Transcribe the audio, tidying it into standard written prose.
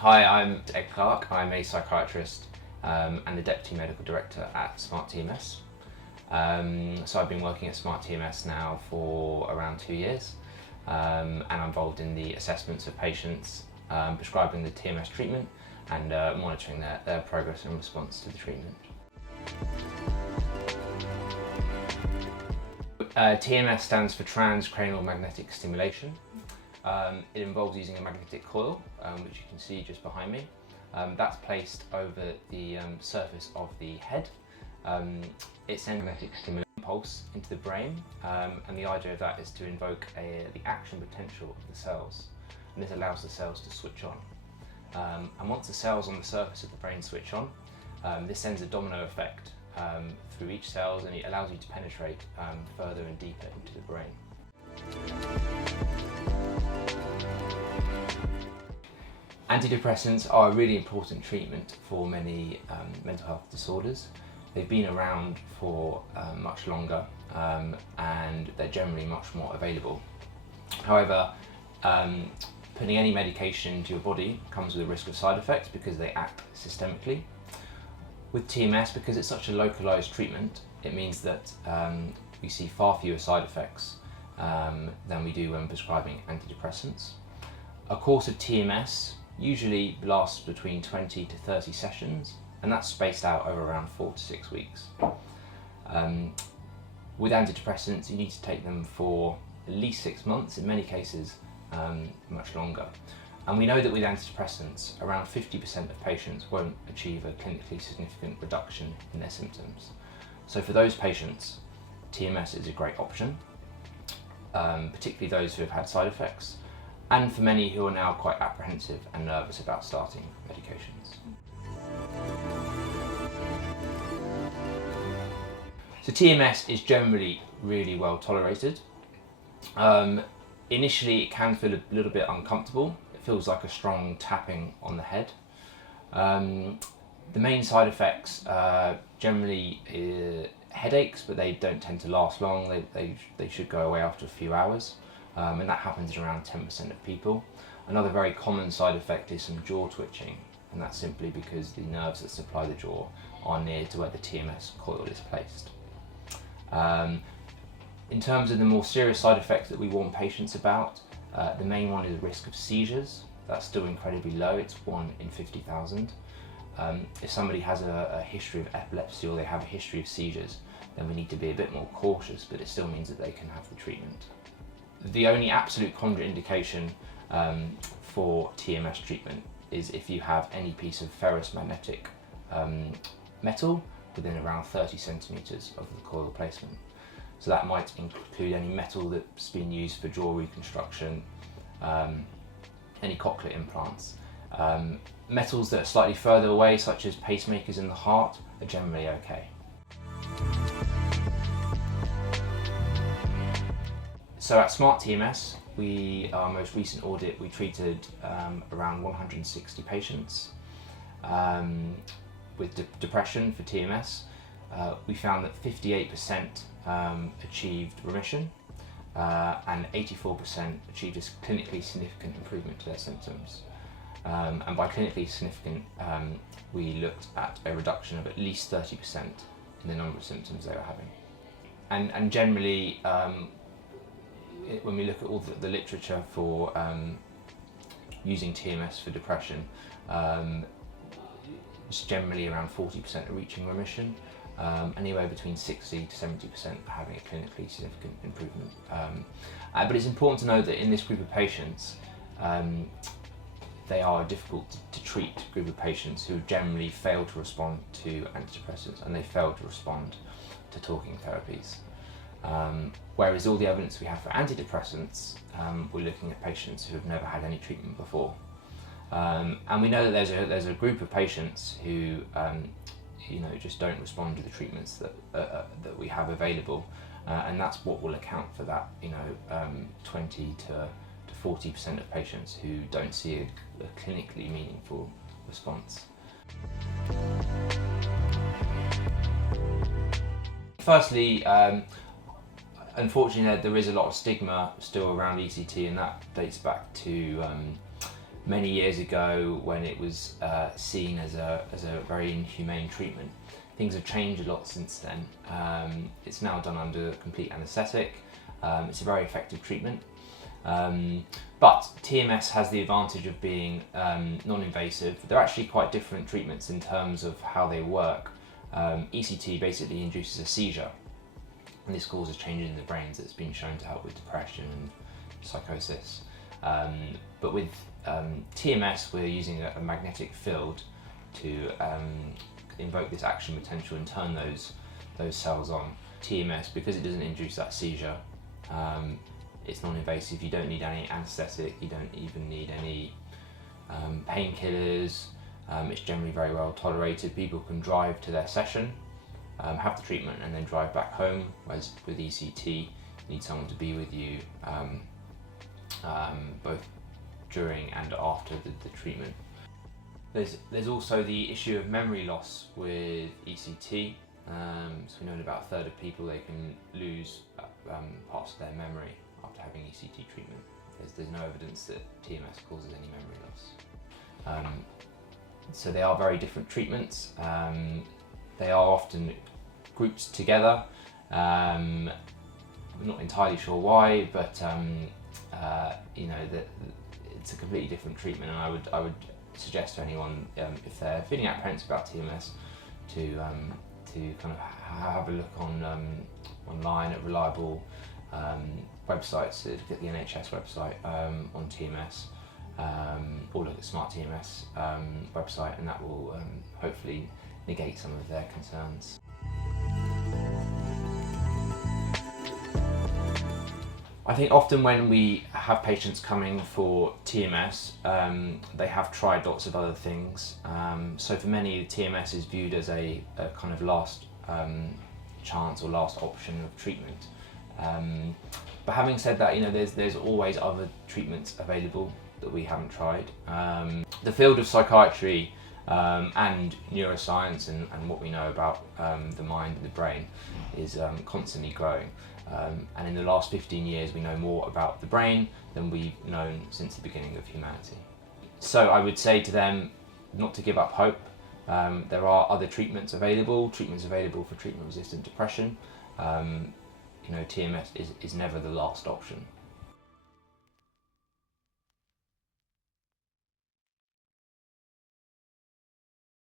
Hi, I'm Ed Clark. I'm a psychiatrist and the Deputy Medical Director at Smart TMS. So I've been working at Smart TMS now for around 2 years, and I'm involved in the assessments of patients, prescribing the TMS treatment and monitoring their progress and response to the treatment. TMS stands for Transcranial Magnetic Stimulation. It involves using a magnetic coil, which you can see just behind me. That's placed over the surface of the head. It sends a magnetic stimulation pulse into the brain, and the idea of that is to invoke the action potential of the cells, and this allows the cells to switch on. And once the cells on the surface of the brain switch on, this sends a domino effect through each cell, and it allows you to penetrate further and deeper into the brain. Antidepressants are a really important treatment for many mental health disorders. They've been around for much longer, and they're generally much more available. However, putting any medication into your body comes with a risk of side effects because they act systemically. With TMS, because it's such a localized treatment, it means that we see far fewer side effects than we do when prescribing antidepressants. A course of TMS usually lasts between 20 to 30 sessions, and that's spaced out over around 4 to 6 weeks. With antidepressants, you need to take them for at least 6 months, in many cases much longer. And we know that with antidepressants, around 50% of patients won't achieve a clinically significant reduction in their symptoms. So for those patients, TMS is a great option, particularly those who have had side effects, and for many who are now quite apprehensive and nervous about starting medications. So TMS is generally really well tolerated. Initially it can feel a little bit uncomfortable. It feels like a strong tapping on the head. The main side effects are generally headaches, but they don't tend to last long. They should go away after a few hours. And that happens in around 10% of people. Another very common side effect is some jaw twitching, and that's simply because the nerves that supply the jaw are near to where the TMS coil is placed. In terms of the more serious side effects that we warn patients about, the main one is the risk of seizures. That's still incredibly low, it's 1 in 50,000. If somebody has a history of epilepsy or they have a history of seizures, then we need to be a bit more cautious, but it still means that they can have the treatment. The only absolute contraindication for TMS treatment is if you have any piece of ferrous magnetic metal within around 30 centimetres of the coil placement. So that might include any metal that's been used for jaw reconstruction, any cochlear implants. Metals that are slightly further away, such as pacemakers in the heart, are generally okay. So at Smart TMS, our most recent audit, we treated around 160 patients with depression for TMS. We found that 58% achieved remission and 84% achieved a clinically significant improvement to their symptoms. And by clinically significant, we looked at a reduction of at least 30% in the number of symptoms they were having. And generally, when we look at all the literature for using TMS for depression, it's generally around 40% are reaching remission, anywhere between 60 to 70% are having a clinically significant improvement. But it's important to know that in this group of patients, they are a difficult to treat group of patients who generally fail to respond to antidepressants, and they fail to respond to talking therapies. Whereas all the evidence we have for antidepressants, we're looking at patients who have never had any treatment before. And we know that there's a group of patients who just don't respond to the treatments that we have available, and that's what will account for that 20 to 40% of patients who don't see a clinically meaningful response. Firstly, unfortunately there is a lot of stigma still around ECT, and that dates back to many years ago when it was seen as a very inhumane treatment. Things have changed a lot since then. It's now done under complete anaesthetic. It's a very effective treatment. But TMS has the advantage of being non-invasive. They're actually quite different treatments in terms of how they work. ECT basically induces a seizure, and this causes changes in the brains that's been shown to help with depression and psychosis. But with TMS, we're using a magnetic field to invoke this action potential and turn those cells on. TMS, because it doesn't induce that seizure, it's non-invasive. You don't need any anaesthetic, you don't even need any painkillers. It's generally very well tolerated. People can drive to their session, have the treatment and then drive back home, whereas with ECT you need someone to be with you both during and after the treatment. There's also the issue of memory loss with ECT. So we know in about a third of people they can lose parts of their memory after having ECT treatment. There's no evidence that TMS causes any memory loss. So they are very different treatments. They are often grouped together. We're not entirely sure why, but it's a completely different treatment, and I would suggest to anyone if they're feeling apprehensive about TMS to kind of have a look online at reliable websites. Look at the NHS website on TMS, or look at Smart TMS website, and that will hopefully negate some of their concerns. I think often when we have patients coming for TMS, they have tried lots of other things. So for many, TMS is viewed as a kind of last chance or last option of treatment. But having said that, there's always other treatments available that we haven't tried. The field of psychiatry and neuroscience and what we know about the mind and the brain is constantly growing. And in the last 15 years we know more about the brain than we've known since the beginning of humanity. So I would say to them not to give up hope. There are other treatments available for treatment-resistant depression. TMS is never the last option.